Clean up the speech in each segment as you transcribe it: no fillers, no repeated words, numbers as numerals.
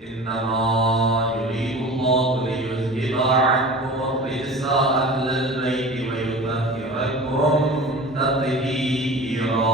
إنما يريد الله ليذهب عنكم الرجس أهل البيت ويطهركم تطهيرا.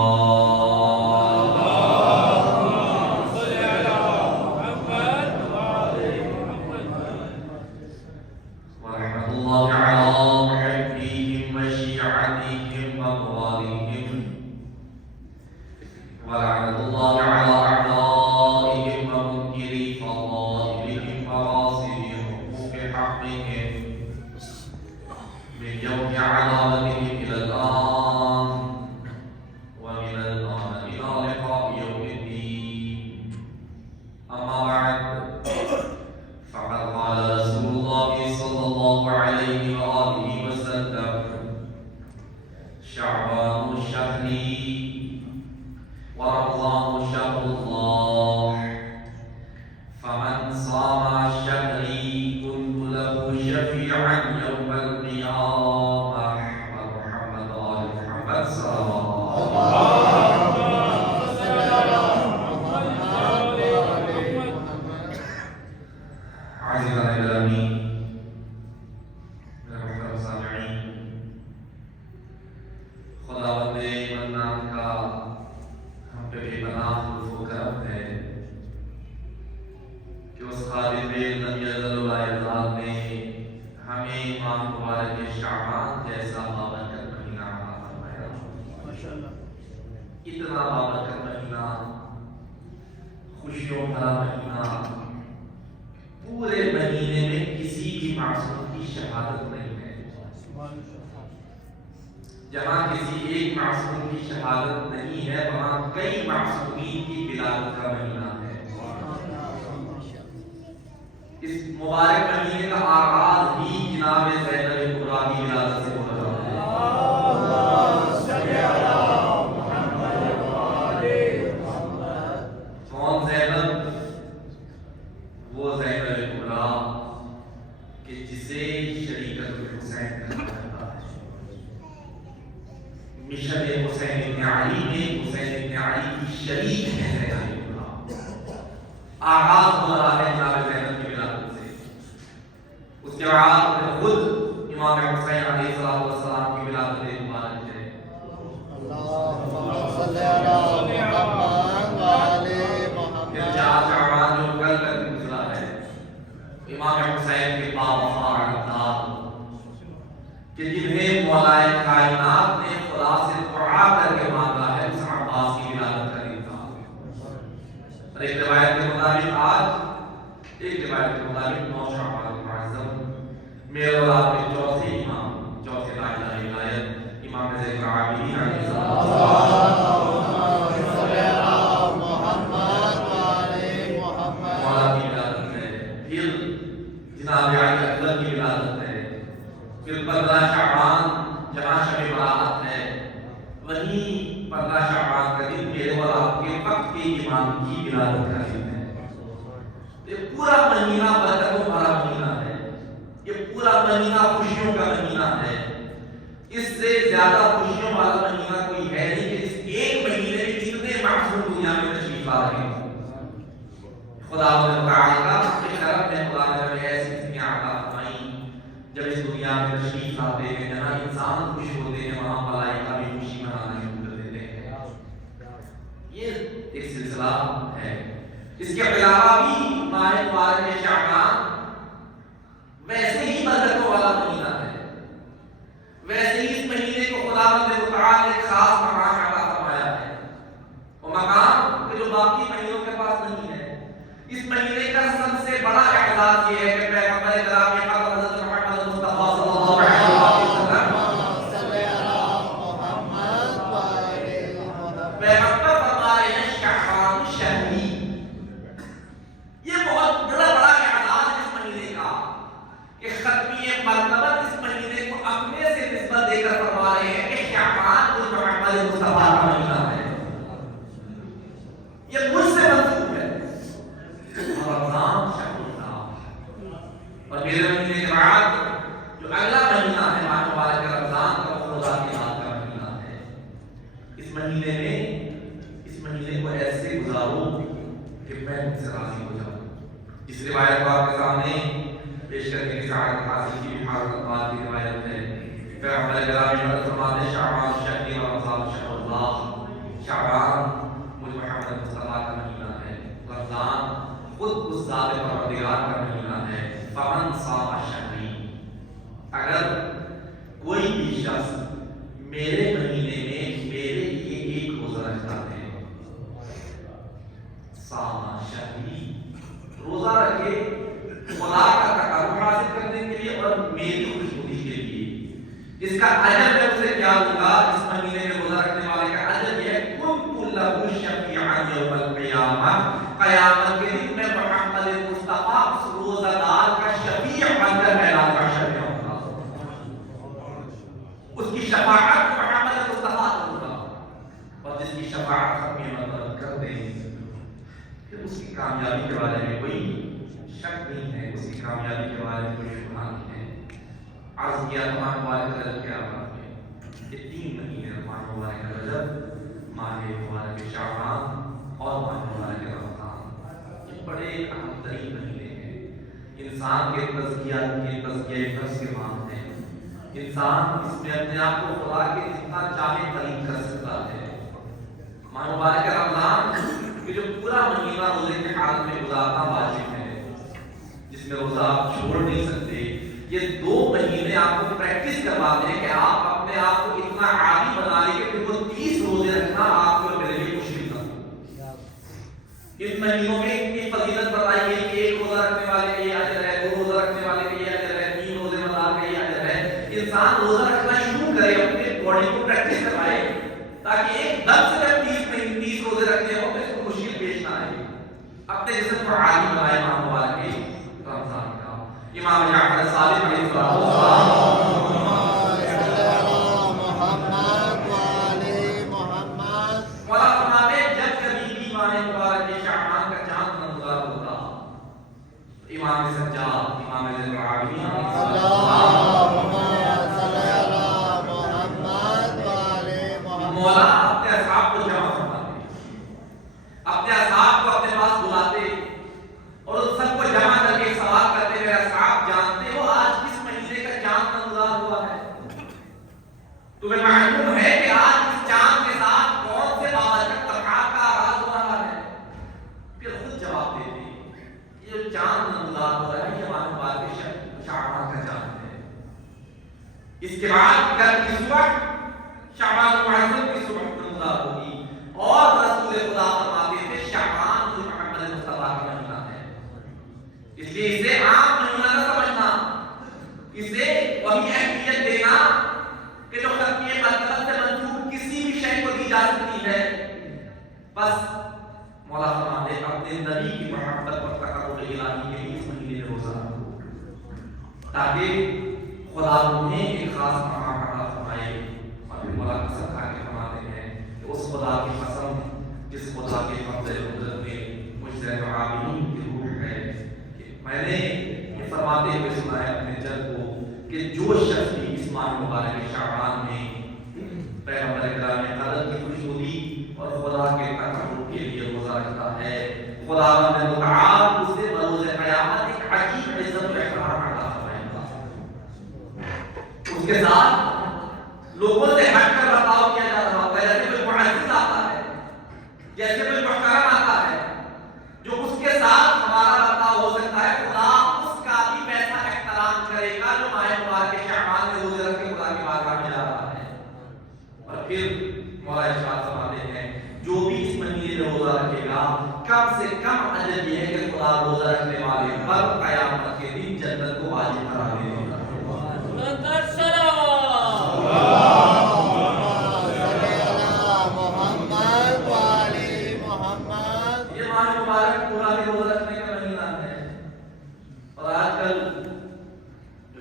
اتنا بابرکت مہینہ، خوشیوں بھرا مہینہ، پورے مہینے میں کسی بھی معصوم کی شہادت نہیں ہے۔ جہاں کسی ایک معصوم کی شہادت نہیں ہے وہاں کئی معصومین کی ولادت کا مہینہ ہے۔ اس مبارک مہینے کا آغاز ہی جناب زینب کبریٰ کی ولادت سے ہو رہا ہے۔ کون زینب؟ وہ زینب کبریٰ کہ جسے شریکت الحسین کہا جاتا ہے۔ مشن حسین ابن علی میں حسین ابن علی کی شریک ہے زینب کبریٰ۔ آغاز ہو رہا ہے جناب زینب کی ولادت سے۔ اس کے بعد خود امام حسین علیہ السلام کی ولادت مبارک ہے۔ اللہم صلی علی محمد وعلی محمد۔ پھر 4 شعبان جو کل تک گزرا ہے، امام حسین کے باوفا اولاد کہ جنہیں مولا کائنات نے خدا سے دعا کر کے مانگا ہے، اس عباس کی ولادت کا دن تھا۔ اور ایک روایت کے مطابق آج، ایک روایت کے مطابق 9 شعبان معظم میرے اور آپ کے چوتھے امام، چوتھے تاجدار ولایت امام زین العابدین علیہ السلام مولا کی ولادت ہے۔ پھر جناب علی اکبر کی ولادت ہے۔ پھر 15 شعبان جہاں شب برات ہے، وہیں 15 شعبان کا دن میرے اور آپ کے وقت کے امام کی ولادت کا دن ہے۔ یہ پورا مہینہ برکتوں بھرا مہینہ ہے، یہ پورا مہینہ خوشیوں کا مہینہ ہے۔ اس سے زیادہ خوشیوں والا مہینہ کوئی ہے نہیں کہ اس ایک مہینے میں اتنے معصوم دنیا میں تشریف لا رہے ہیں۔ خدا تعالی کا کرم ہے، خدا نے ہمیں ایسی دنیا عطا فرمائی جب اس دنیا میں تشریف لاتے ہیں، جہاں انسان خوش ہوتے ہیں وہاں ملائکہ بھی خوشی منانا شروع کر دیتے ہیں۔ یہ ایک سلسلہ ہے۔ اس کے علاوہ بھی ماہ مبارک شعبان ویسے ہی برکتوں والا مہینہ ہے، ویسے ہی اس مہینے کو خداوند تعالی نے خاص مقام عطا فرمایا ہے، وہ مقام کہ جو باقی مہینوں کے پاس نہیں ہے۔ اس مہینے کا سب سے بڑا اعزاز یہ ہے کہ پیغمبر کرام حضرت محمد مصطفیٰ صلی اللہ علیہ وسلم پیغمبر فرما رہے ہیں شعبان شہری۔ یہ بہت بڑا اعزاز ہے اس مہینے کا کہ ختمی مرتبہ اس مہینے کو اپنے سے نسبت دے کر فرما رہے ہیں کہ شعبان مجھ محمد مصطفیٰ کا مہینہ ہے، یہ مجھ سے منسوب ہے۔ اور رمضان شہر اللہ، اور میرے مہینے کے بعد جو اگلا مہینہ ہے ماہ مبارک رمضان کا، وہ خدا کی یاد کا مہینہ ہے۔ اس مہینے میں اس مہینے کو ایسے گزارو کہ میں مجھ سے راضی ہو جاؤں۔ اس روایت کو آپ کے سامنے پیش کرنے کی سعادت حاصل کی بھی حضرت عباس کی روایت ہے پیغمبر گرامی حضرت فرماتے ہیں شعبان شہری و رمضان شہر اللہ، شعبان مجھ محمد مصطفیٰ کا مہینہ ہے، رمضان خود اس ذات پروردگار کا مہینہ ہے۔ فمن صام شہری، اگر کوئی بھی شخص میرے مہینے میں میرے لیے ایک روزہ رکھتا ہے، صام شہری، روزہ رکھے خدا کا تقرب حاصل کرنے کے لیے اور میری خوشنودی کے لیے، اس کا اجر میں اسے کیا دوں گا؟ اس مہینے میں روزہ رکھنے والے کا اجر یہ ہے کنت لہ شفیعا یوم القیامہ، قیامت کے دن میں محمد مصطفیٰ اس روزہ دار کا شفیع بن کر میدان کا شفیع ہوگا، اس کی شفاعت محمد مصطفیٰ ہوگا، اور جس کی شفاعت ختمی مطلب کر دیں پھر اس کی کامیابی کے بارے میں کوئی شک نہیں ہے، اس کی کامیابی کے بارے میں کوئی شبہ نہیں ہے۔ عرض کیا تمام مبارک رجب کے آغاز میں یہ 3 مہینے ماہ مبارک رجب، ماہ مبارک شعبان اور ماہ مبارک رمضان، یہ بڑے اہم ترین مہینے ہیں، انسان کے تزکیہ نفس کے ماہ ہیں، انسان اس میں اپنے آپ کو خدا کے جتنا چاہے قریب کر سکتا ہے۔ ماہ مبارک رمضان کہ جو پورا مہینہ روزے کے حالت میں گزارنا واجب ہے، جس میں روزہ آپ چھوڑ نہیں سکتے، یہ 2 مہینے آپ کو پریکٹس کرواتے ہیں کہ آپ اپنے آپ کو اتنا عادی بنا لیں کہ وہ 30 روزے رکھنا آپ کو میرے لیے مشکل نہ ہو۔ ان مہینوں میں اتنی فضیلت بتائی گئی کہ 1 روزہ رکھنے والے کا یہ اجر ہے، 2 روزہ رکھنے والے کا یہ اجر ہے، 3 روزے مدار کا یہ اجر ہے۔ انسان روزہ رکھنا شروع کرے، اپنے باڈی کو پریکٹس کروائے، تاکہ ایک دم سے جب 30 روزے رکھنے ہوں تو اس کو مشکل پیش نہ آئے، اپنے جسم کو عادی بنائے ماہ مبارک رمضان کا۔ امام جعفر صادق علیہ السلام مولا فرماتے ہیں جب کبھی بھی ماہ مبارک شعبان کا چاند نمودار ہوتا، امام سجاد، امام زین العابدین مولا اپنے اصحاب کو جمع فرماتے، اپنے اصحاب کو اپنے پاس بلاتے اور ان سب کو جمع کر کے سوال کرتے ہوئے، اصحاب جانتے ہو آج کس مہینے کا چاند نمودار ہوا ہے؟ تمہیں معلوم ہے کہ آج اس چاند کے ساتھ کون سے بابرکت طبقات کا آغاز ہو رہا ہے؟ پھر خود جواب دیتے یہ جو چاند نمودار ہو رہا ہے یہ ماہ مبارک شعبان کا چاند ہے۔ اس کے بعد کل کی صبح شعبان المعظم کی صبح نمودار ہوگی، اور رسول خدا فرماتے تھے شعبان جو محمد مصطفیٰ کا مہینہ ہے، اس لیے اسے عام مہینہ نہ سمجھنا، اسے وہی اہمیت دینا کہ جو ختمی مرتبہ سے منسوب کسی بھی شے کو دی جا سکتی ہے۔ بس مولا فرماتے اپنے نبی کی محبت اور تقرب الہی کے لیے اس مہینے میں روزہ رکھو، تاکہ خدا تمہیں ایک خاص مقام عطا فرمائے۔ اور پھر مولا قسم کھا کے فرماتے ہیں کہ اس خدا کی قسم جس خدا کے فضل و قدرت میں مجھ زین العابدین کی روح ہے، کہ میں نے یہ فرماتے ہوئے سنا ہے اپنے جد کو کہ جو شخص بھی اس ماہ مبارک شعبان میں پیغمبر گرامی قدر کی خوشنودی اور خدا کے تقرب کے لیے روزہ رکھتا ہے، خداوند متعال اسے بروز قیامت ایک عجیب عزت و احترام عطا فرمائے گا۔ اس کے ساتھ لوگوں سے ہٹ کر برتاؤ کیا جا رہا ہوگا، جیسے کوئی معزز آتا ہے، جیسے کوئی محترم آتا ہے، جو اس کے ساتھ ہمارا برتاؤ ہو سکتا ہے، خدا اس کا بھی ویسا احترام کرے گا جو ماہ مبارک شعبان میں روزے رکھ کے خدا کی بارگاہ میں جا رہا ہے۔ اور پھر مولا ارشاد فرماتے ہیں جو بھی اس مہینے میں روزہ رکھے گا کم سے کم اجر یہ ہے کہ خدا روزہ رکھنے والے پر قیامت کے دن جنت کو واجب قرار دے گا۔ یہ ماہ مبارک پورا بھی روزہ رکھنے کا مہینہ ہے، اور آج کل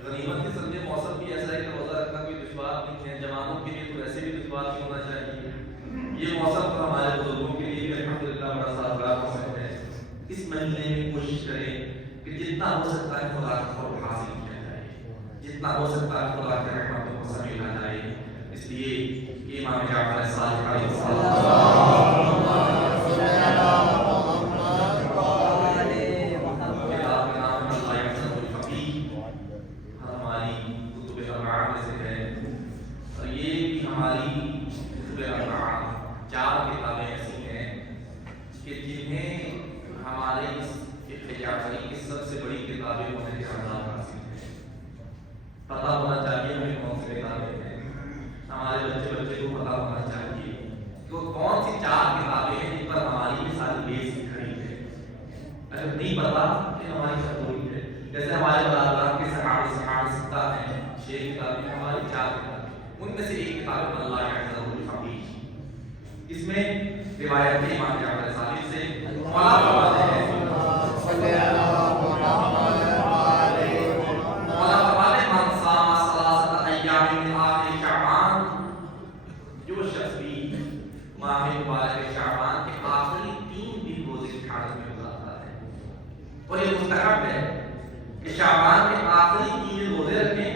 غنیمت کے سمجھے موسم بھی ایسا ہے کہ روزہ رکھنا کوئی دشوار نہیں ہے، جوانوں کے لیے تو ویسے بھی دشوار نہیں ہونا چاہیے، یہ موسم تو ہمارے بزرگوں کے لیے بھی الحمدللہ بڑا سازگار موسم ہے۔ اس مہینے میں کوشش کریں کہ جتنا ہو سکتا ہے خدا کا قرب حاصل کیا جائے، جتنا ہو سکتا ہے خدا کی رحمتوں کو سمیٹا جائے۔ اس لیے کہ امام جعفر صادق علیہ السلام جنہیں ہمارے اس فقہ جعفری کی سب سے بڑی کتابیں ہونے کے انداز حاصل ہے. پتہ ہونا چاہیے ہمیں کون سی کتابیں ہیں. ہمارے بچے کو پتہ ہونا چاہیے کہ وہ کون سی 4 کتابیں ہیں جن پر ہماری یہ ساری بیس کھڑی ہے. اگر نہیں پتا کہ ہماری کمزوری ہے. جیسے ہمارے برادران کے صحابہ ستہ ہیں 6 کتابیں، ہماری 4 کتابیں. ان میں سے ایک کتاب ہے اللہ یعزہ الحبیب. اس میں روایت ہے امام جعفر صادق سے مولا فرماتے ہیں من صام ثلاثة أيام من آخر شعبان، جو شخص بھی ماہ مبارک شعبان کے آخری 3 دن روزے کی حالت میں گزارتا ہے، اور یہ مستحب ہے کہ شعبان کے آخری 3 دن روزے رکھیں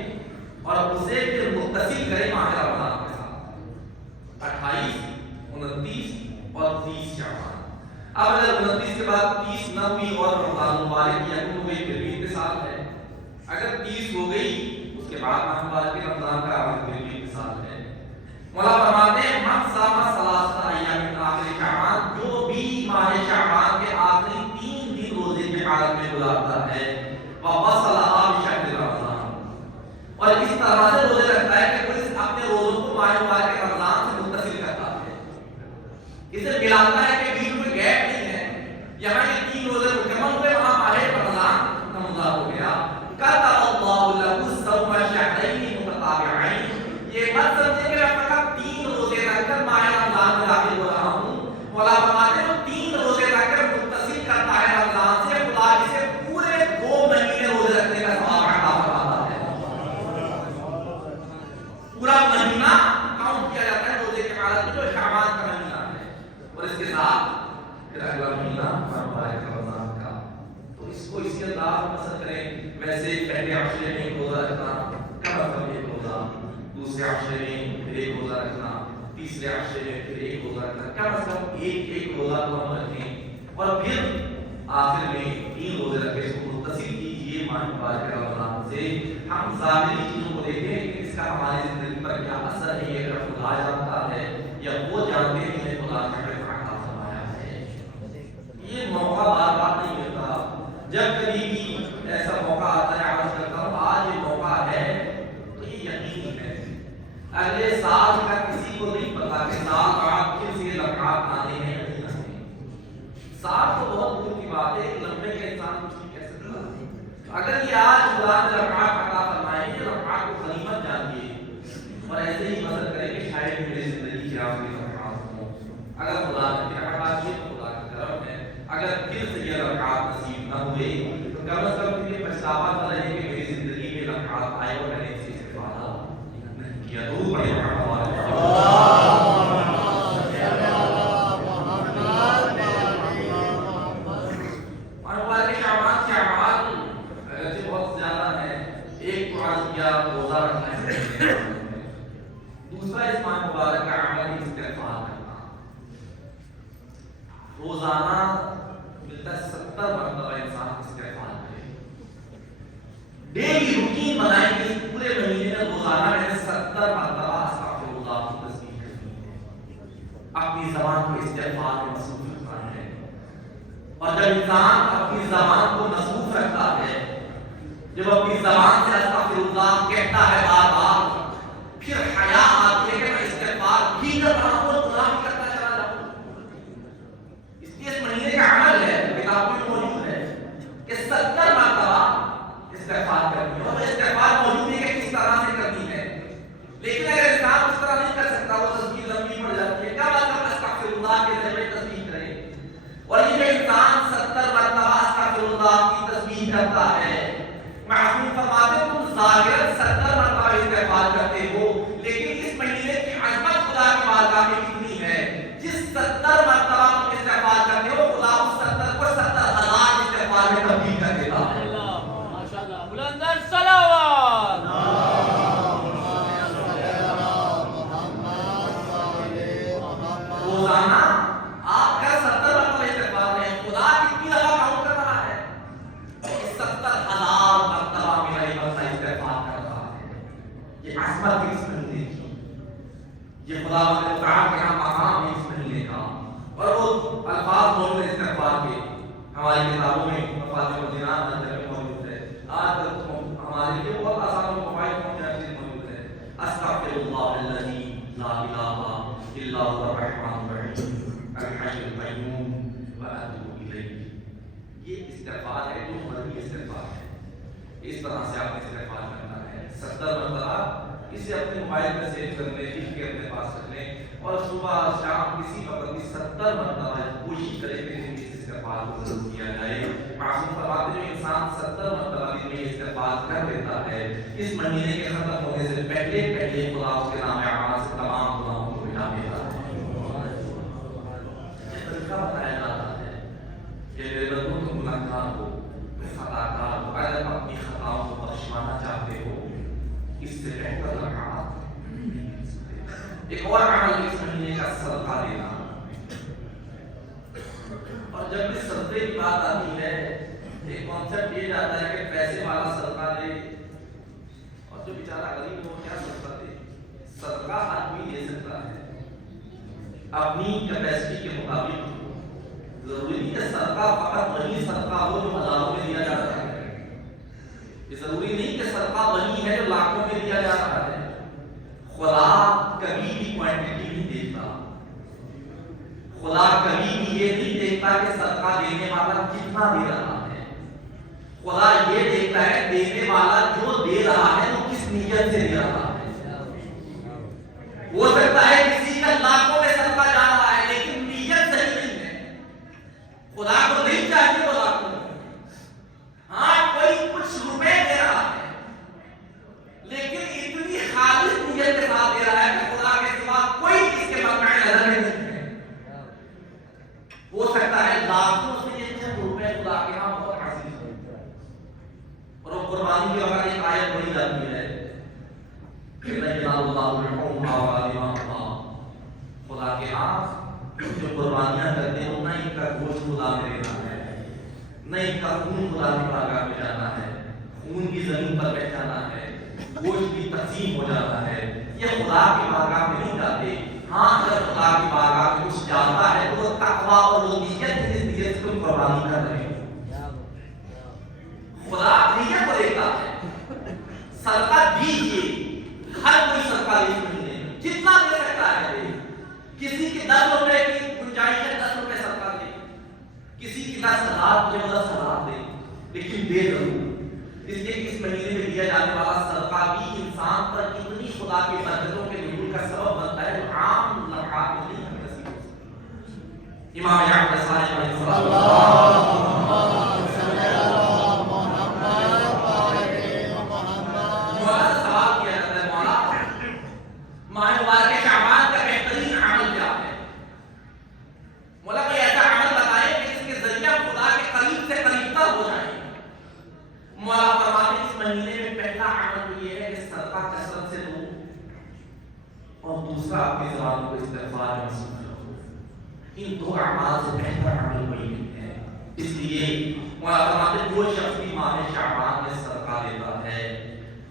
اور اسے پھر متصل کریں ماہ رمضان کے ساتھ 28، 29 اور 30 شعبان. اب اگر 29 کے بعد 30 نہ ہوئی اور رمضان مبارک یا ہو گئی پھر بھی اتصال ہے. اگر 30 ہو گئی اس کے بعد ماہ مبارک کے رمضان کا پھر بھی اتصال ہے. مولا فرماتے ہیں من صام ثلاثة أيام من آخر شعبان، جو بھی ماہ شعبان کے آخری 3 دن روزے کی حالت میں گزارتا ہے وَوَصَلَهَا بِشَهْرِ رمضان، اور اس طرح سے روزے رکھتا ہے کہ وہ اپنے روزوں کو ماہ مبارک کے رمضان سے متصل کرتا ہے. اسے ملاتا ہے کہ بیچ میں گیپ نہیں ہے. یہاں یہ 3 روزے مکمل ہوئے، وہاں ماہ رمضان نمودار ہو گیا. كَتَبَ اللَّهُ لَهُ صَوْمَ شَهْرَيْنِ مُتَتَابِعَيْنِ. یہ مت سمجھے کہ میں فقط 3 روزے رکھ کر ماہ رمضان میں داخل ہو رہا ہوں. مولا فرماتے ہیں 3 روزے رکھ کر متصل کرتا ہے رمضان سے، خدا اسے پورے 2 مہینے روزے رکھنے کا ثواب عطا فرماتا ہے. پورا مہینہ کاؤنٹ کیا جاتا ہے روزے کی حالت میں، جو شعبان کا مہینہ ہے. اور اس کے ساتھ پھر اگلا مہینہ مبارک رمضان کا. تو اس کو اسی انداز میں پسند کریں. ویسے پہلے عشرے میں ایک روزہ رکھنا، کم از کم 1 روزہ، دوسرے عشرے میں پھر 1 روزہ رکھنا، تیسرے عشرے میں پھر 1 روزہ رکھنا، کم از کم ایک روزہ تو ہم رکھیں. اور پھر آخر میں 3 روزے رکھ کے اس کو متصل کیجیے ماہ مبارک رمضان سے. ہم ظاہری چیزوں کو دیکھیں لیکن اس کا ہماری زندگی پر کیا اثر ہے یہ اگر خدا جانتا ہے یا وہ جانتے ہیں کہ خدا نے ہمیں عطا فرمایا ہے. یہ موقع بار بار نہیں ملتا. جب کبھی بھی ایسا موقع آتا ہے عرض کرتا ہوں آج یہ موقع ہے تو یہ یقینی ہے. اگلے سال کا کسی کو نہیں پتا کہ سال بعد پھر سے لمحات آنے ہیں یا نہیں آنے. سال تو بہت دور کی بات ہے، ایک لمحے کا انسان کچھ نہیں کہہ سکتا. اگر یہ آج خدا نے لمحات عطا فرمائے ہیں، لمحات کو غنیمت جانیے اور ایسے ہی مدد کریں کہ شاید میری زندگی کی آخری لمحات ہوں. اگر خدا نے پھر عطا کیے تو خدا کا کرم ہے. اگر پھر سے یہ لمحات نصیب نہ ہوئے تو کم از کم یہ پچھتاوا نہ رہے کہ میری زندگی میں لمحات آئے اور میں نے اسے استفادہ نہیں کیا. تو بڑے دوسرا اس ماہ مبارک کا عمل استغفار کرنا. روزانہ ملتا 70 مرتبہ انسان استغفار کرے. ڈیلی روٹین بنائیں کہ اس پورے مہینے میں روزانہ میں 70 مرتبہ استغفر اللہ کی تسبیح کرنی ہے. اپنی زبان کو استغفار میں مصروف رکھنا ہے. اور جب انسان اپنی زبان کو مصروف رکھتا ہے، جب اپنی زبان سے استغفر اللہ کہتا ہے بار بار، پھر حیا آتی ہے کہ میں استغفار بھی کر رہا ہوں اور گناہ بھی کرتا چلا جاؤں. اس لیے اس مہینے کا عمل ہے، کتابوں میں موجود ہے کہ 70 مرتبہ استغفار کرنی ہے. اور استغفار موجود ہے کہ کس طرح سے کرنی ہے. لیکن اگر انسان اس طرح نہیں کر سکتا، وہ تسبیح لمبی پڑ جاتی ہے. کیا بات ہے استغفر اللہ کے ذریعے تسبیح کرے. اور یہ جو انسان 70 مرتبہ استغفر اللہ کی تسبیح کرتا ہے، معصوم فرماتے تم ظاہراً 70 مرتبہ استغفار کرتے ہو، لیکن اس مہینے کی عظمت خدا کی بارگاہ میں کتنی ہے. جس 70 مرتبہ تم استغفار کرتے ہو، خدا اس 70 کو 70,000 استغفار میں تبدیل کر دیتا ہے. ماشاءاللہ. بلند الصلوات. روزانہ آپ کا 70 مرتبہ استغفار ہے. خدا کتنی دفعہ کاؤنٹ کر رہا ہے؟ 70,000 مرتبہ میرا یہ بندہ استغفار کر رہا ہے. یہ عظمت ہماری کتابوں میں مفاتیح الجنان اندر موجود ہے. آج ہمارے لیے بہت آسان موبائل فون میں چیز موجود ہے. استغفر اللہ الذی لا الہ الا هو الرحمن الرحیم الحی القیوم واتوب الیہ. یہ استغفار ہے جو مرضی استغفار ہے. اس طرح سے آپ نے استغفار کرنا ہے 70 مرتبہ. اسے اپنے موبائل میں سیو کر لیں, لکھ کے اپنے پاس رکھ لیں, اور صبح شام کسی وقت بھی 70 مرتبہ کوشش کریں کہ اس استغفار کو ضرور کیا جائے. معصوم فرماتے جو انسان 70 مرتبہ دن میں استغفار کر لیتا ہے, اس مہینے کے ختم ہونے سے پہلے خدا اس کے نام اعمال سے تمام گناہوں کو مٹا دیتا ہے. یہ طریقہ بتایا جاتا ہے کہ میرے بندوں تم گناہگار ہو, خطا کار ہو, اگر اپنی خطاؤں کو بخشوانا چاہتے ہو اس سے بہتر لمحات. ایک اور عمل اس مہینے کا صدقہ دینا. اور جب بھی صدقے کی بات آتی ہے ایک کانسیپٹ یہ جاتا ہے کہ پیسے والا صدقہ دے اور جو بیچارہ غریب ہے وہ کیا صدقہ دے. صدقہ آدمی دے سکتا ہے اپنی کیپیسٹی کے مطابق. ضروری نہیں ہے صدقہ فقط وہی صدقہ ہو جو ہزاروں میں دیا جا رہا ہے. یہ ضروری نہیں کہ صدقہ وہی ہے جو لاکھوں میں دیا جا رہا ہے. خدا کبھی بھی کوانٹٹی نہیں دیکھتا. خدا کبھی بھی یہ نہیں دیکھتا کہ صدقہ دینے والا کتنا دے رہا ہے. خدا یہ دیکھتا ہے دینے والا جو دے رہا ہے وہ کس نیت سے دے رہا ہے. ہو سکتا ہے کسی کا لاکھوں میں صدقہ جا رہا ہے لیکن نیت صحیح نہیں ہے. خدا کو نہیں چاہیے وہ لاکھوں میں. ہاں کوئی کچھ روپے دے رہا ہے لیکن اتنی خالص نیت کے ساتھ دے رہا ہے کہ خدا کے سوا کوئی اس کے مقام نظر نہیں ہے. ہو سکتا ہے لاکھوں سے یہ چند روپے خدا کے ہاں بہت عزیز ہو. اور وہ قربانی کی وقت ایک آیت پڑھی جاتی ہے کہ خدا کے ہاں جو قربانیاں کرتے ہیں نہ ان کا گوشت خدا میں رہنا ہے, نہ ان کا خون خدا کی بارگاہ میں جانا ہے. خون کی زمین پر بیٹھ جانا ہے, گوشت کی تقسیم ہو جاتا ہے. یہ خدا کی بارگاہ میں نہیں جاتے. ہاں اگر خدا کی بارگاہ میں کچھ جاتا ہے تو وہ تقویٰ اور وہ نیت اس نیت سے کوئی قربانی کر رہے ہیں. خدا نیت کو دیکھتا ہے. صدقہ دیجیے, ہر کوئی صدقہ دے سکتے ہیں, جتنا دے سکتا ہے. کسی کی 10 روپے کی گنجائش ہے 10 روپے صدقہ دے, کسی کی 10,000 مجھے 10,000 دے, لیکن دے ضرور. اس لیے اس مہینے میں دیا جانے والا صدقہ بھی انسان پر اتنی خدا کی برکتوں کے نزول کا سبب بنتا ہے جو عام لمحات میں نہیں ہمیں نصیب ہو سکتا. امام جعفر صادق علیہ السلام دوسرا اپنی زبان کو استغفار میں سمجھو. ان دو اعمال سے بہتر عمل کوئی نہیں ہے. اس لیے مولانا فرماتے جو شخص بھی ماہ شعبان میں صدقہ دیتا ہے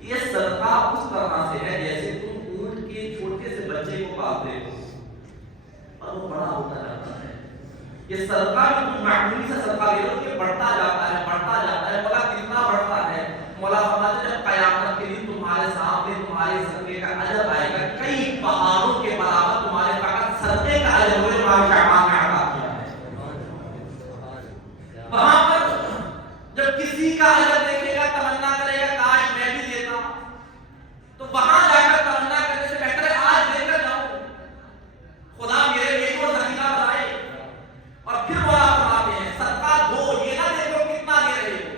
یہ صدقہ اس طرح سے ہے جیسے تم اونٹ کے چھوٹے سے بچے کو پالتے ہو اور وہ بڑا ہوتا جاتا ہے. یہ صدقہ بھی تم معمولی سے صدقہ دے رہے ہو کہ بڑھتا جاتا ہے بڑھتا جاتا ہے. مولا کتنا بڑھتا ہے. مولا فرماتے جب قیامت کے دن تمہارے سامنے تمہارے صدقے کا اجر آئے گا کئی پہاڑوں کے برابر تمہارے فقط صدقے کا اجر ہوئے ماہ شعبان میں عطا کیا ہے. وہاں پر جب کسی کا اجر دیکھے گا تمنا کرے گا کاش میں بھی دیتا, تو وہاں جا کر تمنا کرنے سے بہتر ہے آج دے کر جاؤں خدا میرے لیے وہ ذخیرہ بنائے. اور پھر مولا فرماتے ہیں صدقہ دو, یہ نہ دیکھو کتنا دے رہے ہو.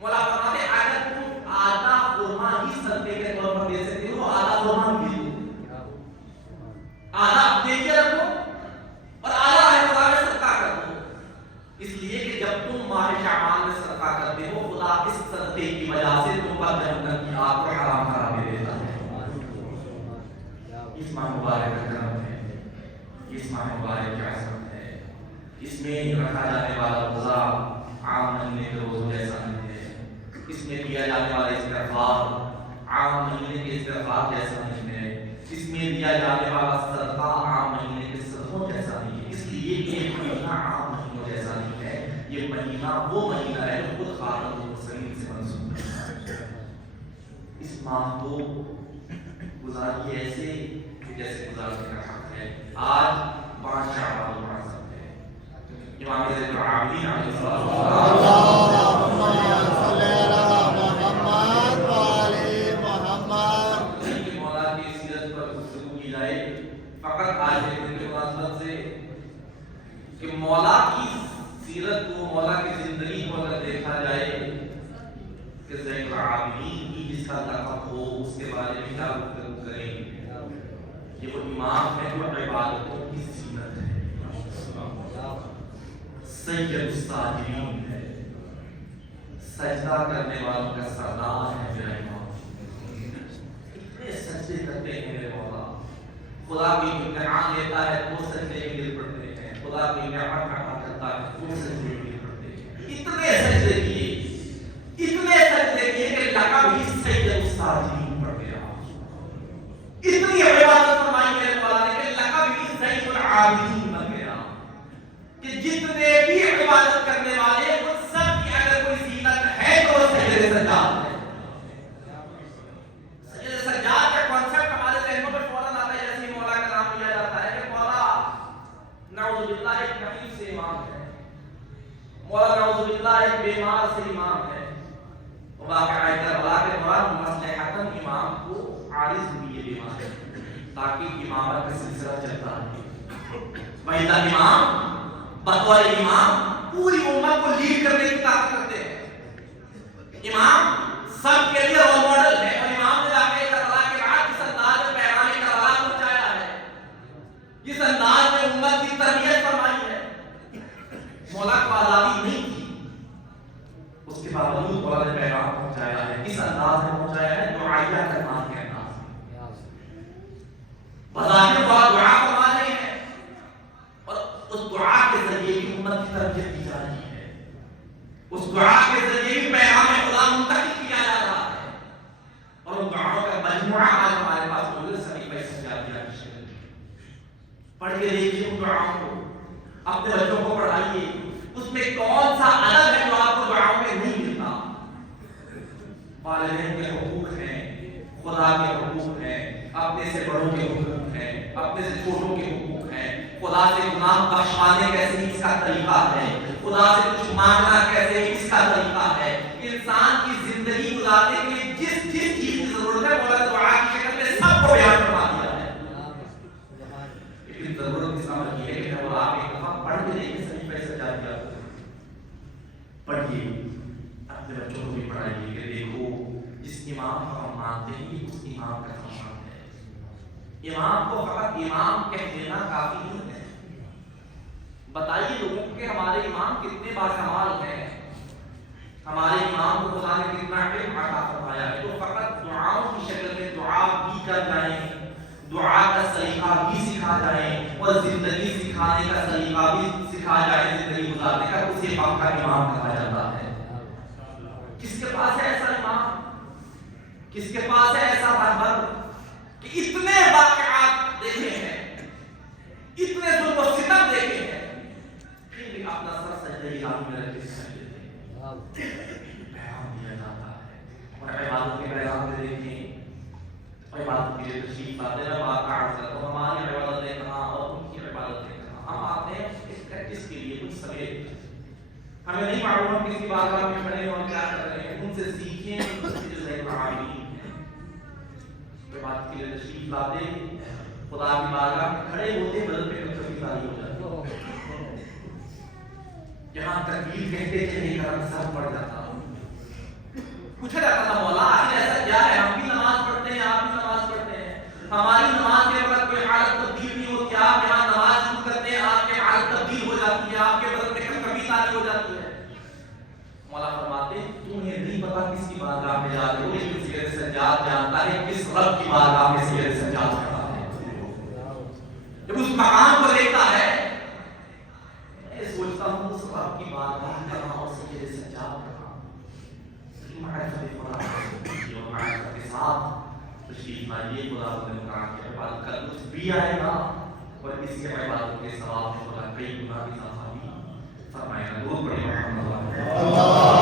مولا فرماتے ہیں اگر تم آدھا خرما ہی صدقے کے طور پر دے سکتے ہو آدھا خرما بھی دے دو, آدھا دے کے رکھو اور آدھا ہے خدا میں صدقہ کر دو. اس لیے کہ جب تم ماہ شعبان میں صدقہ کرتے ہو خدا اس صدقے کی وجہ سے تم پر جہنم کی آگ کو حرام کرا دے دیتا ہے. اس ماہ مبارک کا کرم ہے, اس ماہ مبارک کی عظمت ہے. اس میں رکھا جانے والا روزہ عام مہینے کے روزوں جیسا نہیں ہے. اس میں دیا جانے والا استغفار عام مہینے کے استغفار جیسا نہیں ہے. اس میں دیا جانے والا صدقہ عام مہینے کے صدقوں جیسا نہیں ہے. اس لیے یہ مہینہ عام مہینوں جیسا نہیں ہے. یہ رمضان وہ مہینہ ہے جو خود خاتم المرسلین سے منسوب ہے. اس ماہ کو گزاریے ایسے کہ جیسے گزارنے کا حق ہے. آج 5 شعبان المعظم ہے. امام زین العابدین علیہ السلام مولا کی سیرت پر گفتگو کی جائے. فقط آج ایک دن کی مناسبت سے کہ مولا کی سیرت کو, مولا کی زندگی کو اگر دیکھا جائے کہ زین العابدین کی جس کا لقب ہو اس کے بارے میں کیا گفتگو کریں. یہ وہ امام ہے جو عبادتوں کی زینت ہے, سید الساجدین ہے, سجدہ کرنے والوں کا سردار ہے میرا امام. اتنے سجدے کرتے ہیں میرے مولا. خدا کی امتحان لیتا ہے تو سجدے میں گر پڑتے ہیں, خدا کی نعمت عطا کرتا ہے تو سجدے میں گر پڑتے ہیں. اتنے سجدے کیے, اتنے سجدے کیے کہ لقب ہی سید الساجدین پڑ گیا. اتنی عبادت فرمائی میرے مولا نے کہ لقب ہی زین العابدین بن گیا کہ جتنے بھی عبادت کرنے والے ان سب کی اگر کوئی زینت ہے تو وہ سجدے سجاد ہے. سجدے سجاد کا کانسیپٹ ہمارے ذہنوں میں فوراً آتا ہے جیسے مولا کا نام لیا جاتا ہے کہ مولا نعوذ باللہ ایک کفیف سے امام ہے, مولا نعوذ باللہ ایک بیمار سے امام ہے. واقعہ کربلا کے دوران مصلحتاً امام کو عارض ہوئی یہ بیماری تاکہ امامت کا سلسلہ چلتا رہے. وہی تھا امام بطور امام پوری امت کو لیڈ کرنے کی طاقت رکھتے ہیں. امام سب کے لیے رول ماڈل ہے اور امام نے جا کے کربلا کے بعد جس انداز میں پیغام کربلا پہنچایا ہے, جس انداز میں امت کی تربیت فرمائی ہے, مولا کو آزادی نہیں تھی, اس کے باوجود مولا نے پیغام پہنچایا ہے. کس انداز میں پہنچایا ہے؟ دعائیہ کلمات کے انداز میں. بظاہر بہت دعا فرما رہے ہیں اور اس دعا کے ذریعے بھی امت کی تربیت کی جا رہی ہے. اس دعا کے ذریعے بھی پیغام خدا منتقل کیا جا رہا ہے اور ان دعاؤں کا مجموعہ آج ہمارے پاس موجود ہے. سبھی پیسے جاریہ کی شکل میں پڑھ کے دیکھیے ان دعاؤں کو, اپنے بچوں کو پڑھائیے. اس میں کون سا ادب ہے جو آپ کو دعاؤں میں نہیں ملتا؟ والدین کے حقوق ہیں, خدا کے حقوق ہیں, اپنے سے بڑوں کے حقوق ہیں, اپنے سے چھوٹوں کے حقوق ہیں, خدا سے گناہ بخشوانے کیسے اس کا طریقہ ہے, خدا سے کچھ مانگنا کیسے اس کا طریقہ ہے. انسان کی زندگی گزارنے کے لیے جس جس چیز کی ضرورت ہے مولا دعا کی شکل میں سب کو بیان فرما دیا ہے. لیکن ضرورت اس عمل کی ہے کہ جب آپ ایک دفعہ پڑھ کے دیکھیں صحیح پیسے جا دیا پڑھیے, اپنے بچوں کو بھی پڑھائیے کہ دیکھو جس امام کو ہم مانتے ہیں اس امام کا فرمان ہے. امام کو فقط امام کہہ دینا کافی نہیں ہے. بتائیے لوگوں کو کہ ہمارے امام کتنے باکمال ہیں, ہمارے امام کو خدا نے کتنا علم عطا فرمایا ہے. تو فقط دعاؤں کی شکل میں دعا بھی کر جائیں, دعا کا سلیقہ بھی سکھا جائیں اور زندگی سکھانے کا سلیقہ بھی سکھا جائے, زندگی گزارنے کا, اسے پاک کا امام کہا جاتا ہے. کس کے پاس ہے ایسا امام, کس کے پاس ہے ایسا رہبر کہ اتنے واقعات دیکھے ہیں, اتنے ظلم و ستم دیکھے ہیں, پھر بھی اپنا سر سجدہ الہی میں رکھ کے سجدے پیغام دیا جاتا ہے. اور عبادت کے پیغام میں دیکھیں, عبادت کے لیے تشریف لاتے ہیں. بات عرض کرتا ہوں ہماری عبادتیں کہاں اور ان کی عبادتیں کہاں. ہم آتے ہیں اس پریکٹس کے لیے کچھ سویرے, ہمیں نہیں معلوم ہم کسی بارگاہ میں کھڑے ہیں اور کیا کر رہے ہیں. ان سے سیکھیں جو زین العابدین ہیں. عبادت کے لیے تشریف لاتے خدا کی بارگاہ میں کھڑے ہوتے بدن پہ کبھی تاری ہو جاتی. جہاں تکبیر کہتے تھے نہیں کرم سر پڑ جاتا. پوچھا جاتا تھا مولا آخر ایسا کیا ہے, ہم بھی نماز پڑھتے ہیں, آپ بھی نماز پڑھتے ہیں, ہماری نماز کے وقت کوئی حالت تبدیل نہیں ہوتی, آپ یہاں نماز شروع کرتے ہیں آپ کی حالت تبدیل ہو جاتی ہے, آپ کے بدن میں کبھی تاری ہو جاتی ہے. مولا فرماتے تمہیں نہیں پتا کس کی بارگاہ میں جا رہے ہو, لیکن سید سجاد جانتا ہے کس رب کی بارگاہ میں سید سجاد کھڑا ہے. جب اس مقام کو دیکھتا ہے میں سوچتا ہوں اس رب کی بارگاہ کہاں اور سید سجاد کہاں. معرفت خدا اور معرفت کے ساتھ تشریف لائیے. خدا نے مقام کی عبادت کا لطف بھی آئے گا اور اس کی عبادت کے ثواب میں خدا کئی گنا اضافہ بھی فرمائے درود پڑھیں محمد